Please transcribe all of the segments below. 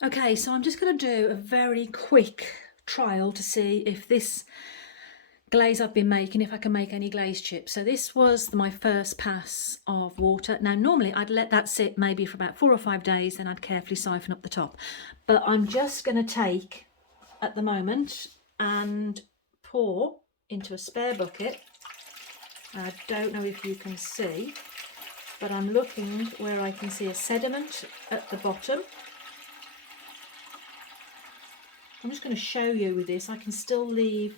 Okay, so I'm just going to do a very quick trial to see if this glaze I've been making, if I can make any glaze chips. So this was my first pass of water. Now normally I'd let that sit maybe for about 4 or 5 days, then I'd carefully siphon up the top. But I'm just going to take at the moment and pour into a spare bucket. I don't know if you can see, but I'm looking where I can see a sediment at the bottom. I'm just going to show you with this. I can still leave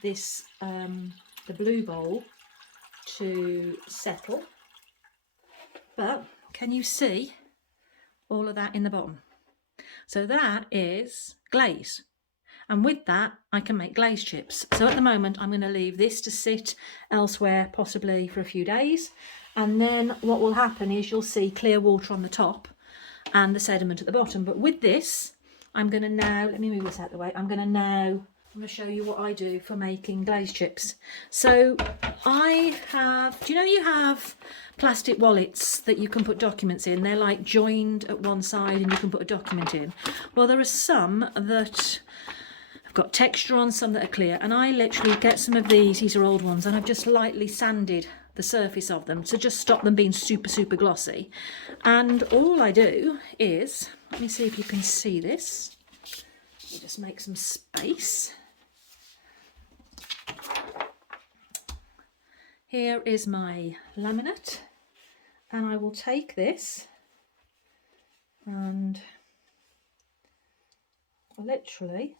this, the blue bowl to settle, but can you see all of that in the bottom? So that is glaze, and with that I can make glaze chips. So at the moment I'm going to leave this to sit elsewhere, possibly for a few days, and then what will happen is you'll see clear water on the top and the sediment at the bottom. But with this I'm going to now, let me move this out of the way, I'm going to show you what I do for making glaze chips. So I have, do you know you have plastic wallets that you can put documents in? They're like joined at one side and you can put a document in. Well, there are some that have got texture on, some that are clear, and I literally get some of these are old ones, and I've just lightly sanded the surface of them to just stop them being super glossy. And all I do is, let me see if you can see this, I'll just make some space. Here is my laminate, and I will take this and literally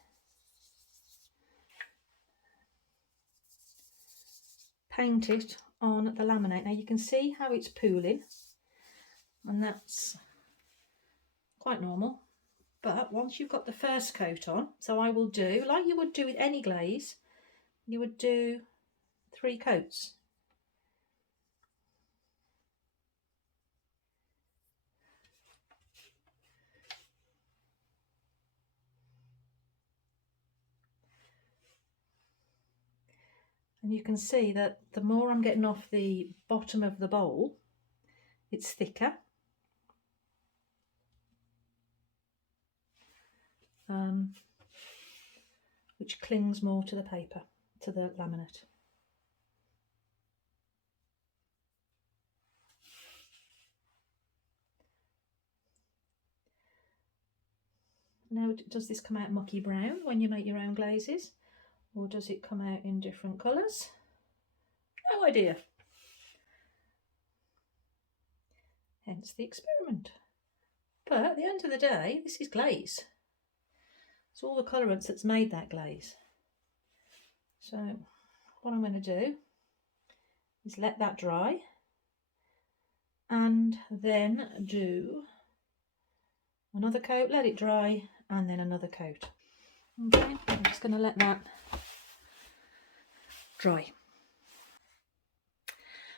paint it on the laminate. Now you can see how it's pooling, and that's quite normal. But once you've got the first coat on, so I will do, like you would do with any glaze, you would do 3 coats. And you can see that the more I'm getting off the bottom of the bowl, it's thicker. Which clings more to the paper, to the laminate. Now, does this come out mucky brown when you make your own glazes, or does it come out in different colours? No idea. Hence the experiment. But at the end of the day, this is glaze. It's all the colorants that's made that glaze. So what I'm going to do is let that dry and then do another coat, let it dry, and then another coat. Okay, I'm just going to let that dry.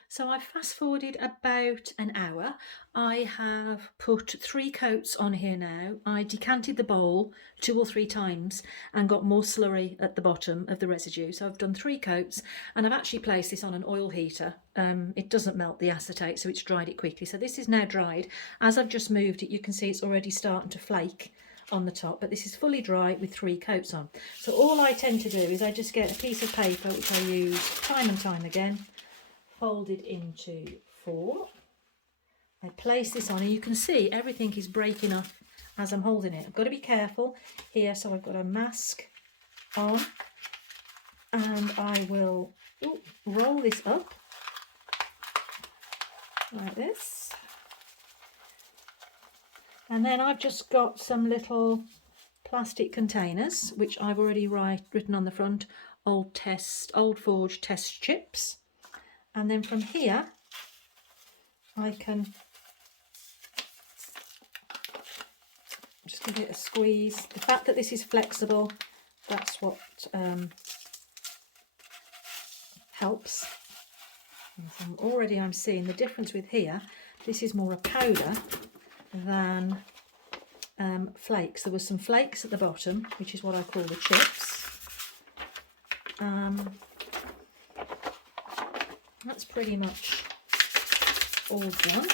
So I fast forwarded about an hour. I have put 3 coats on here now. I decanted the bowl 2 or 3 times and got more slurry at the bottom of the residue. So I've done 3 coats, and I've actually placed this on an oil heater. It doesn't melt the acetate, so it's dried it quickly. So this is now dried. As I've just moved it, you can see it's already starting to flake on the top, but this is fully dry with 3 coats on. So all I tend to do is I just get a piece of paper, which I use time and time again, folded into 4. I place this on, and you can see everything is breaking up as I'm holding it. I've got to be careful here, so I've got a mask on, and I will roll this up like this, and then I've just got some little plastic containers which I've already written on the front, Old Forge test chips. And then from here, I can just give it a squeeze. The fact that this is flexible, that's what helps. And already I'm seeing the difference with here. This is more a powder than flakes. There was some flakes at the bottom, which is what I call the chips. That's pretty much all done.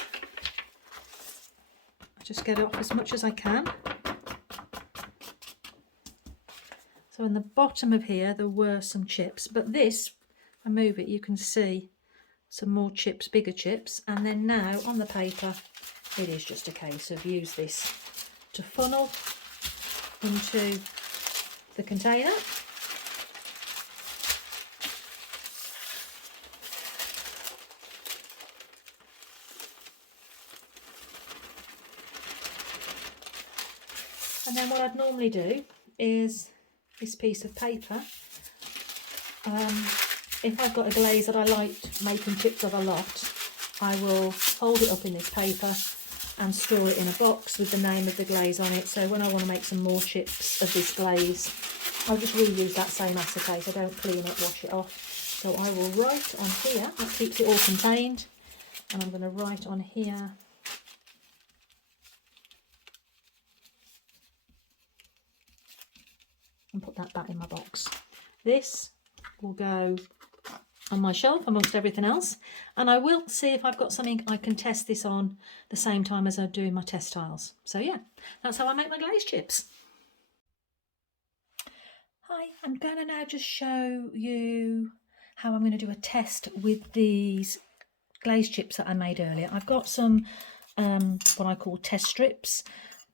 I just get it off as much as I can. So in the bottom of here there were some chips, but this, I move it, you can see some more chips, bigger chips, and then now on the paper it is just a case of use this to funnel into the container. And then what I'd normally do is this piece of paper, if I've got a glaze that I like making chips of a lot, I will hold it up in this paper and store it in a box with the name of the glaze on it. So when I want to make some more chips of this glaze, I'll just reuse that same acetate. I don't clean it, wash it off. So I will write on here, that keeps it all contained, and I'm going to write on here and put that back in my box. This will go on my shelf amongst everything else, and I will see if I've got something I can test this on the same time as I do my test tiles. So yeah, that's how I make my glaze chips. Hi, I'm going to now just show you how I'm going to do a test with these glaze chips that I made earlier. I've got some what I call test strips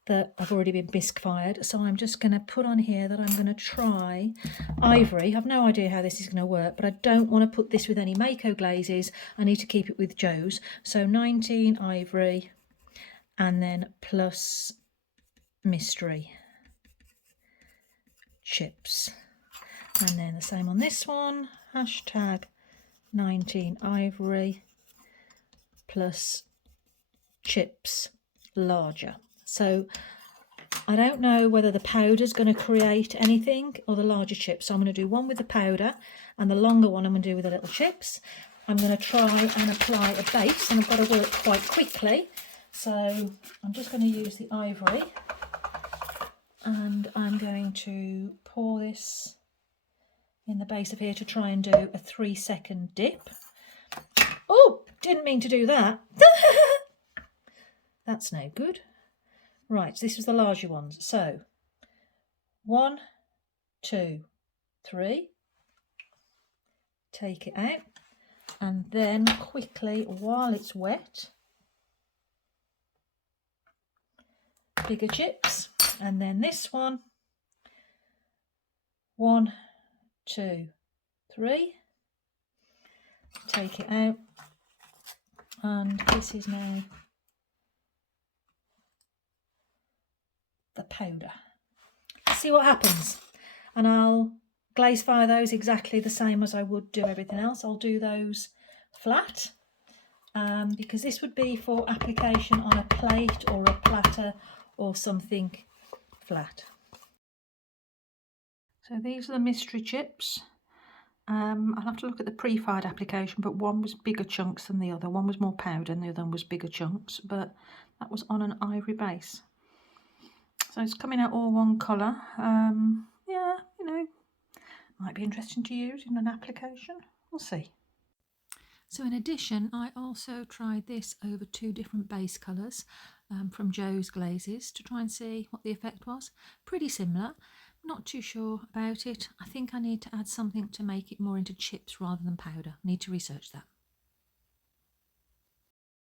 that have already been bisque fired, so I'm just going to put on here that I'm going to try ivory. I've no idea how this is going to work, but I don't want to put this with any Make glazes. I need to keep it with Joe's. So 19 ivory and then plus mystery chips, and then the same on this one, hashtag 19 ivory plus chips larger. So I don't know whether the powder is going to create anything or the larger chips. So I'm going to do one with the powder and the longer one I'm going to do with the little chips. I'm going to try and apply a base, and I've got to work quite quickly. So I'm just going to use the ivory and I'm going to pour this in the base of here to try and do a 3-second dip. Oh, didn't mean to do that. That's no good. Right, so this was the larger ones. So 1, 2, 3. Take it out, and then quickly, while it's wet, bigger chips, and then this one. 1, 2, 3. Take it out, and this is now the powder. See what happens, and I'll glaze fire those exactly the same as I would do everything else. I'll do those flat because this would be for application on a plate or a platter or something flat. So these are the mystery chips. I'll have to look at the pre-fired application, but one was bigger chunks than the other. One was more powder and the other one was bigger chunks, but that was on an ivory base. So it's coming out all one colour. Yeah, you know, might be interesting to use in an application. We'll see. So in addition, I also tried this over 2 different base colours from Joe's Glazes to try and see what the effect was. Pretty similar. Not too sure about it. I think I need to add something to make it more into chips rather than powder. Need to research that.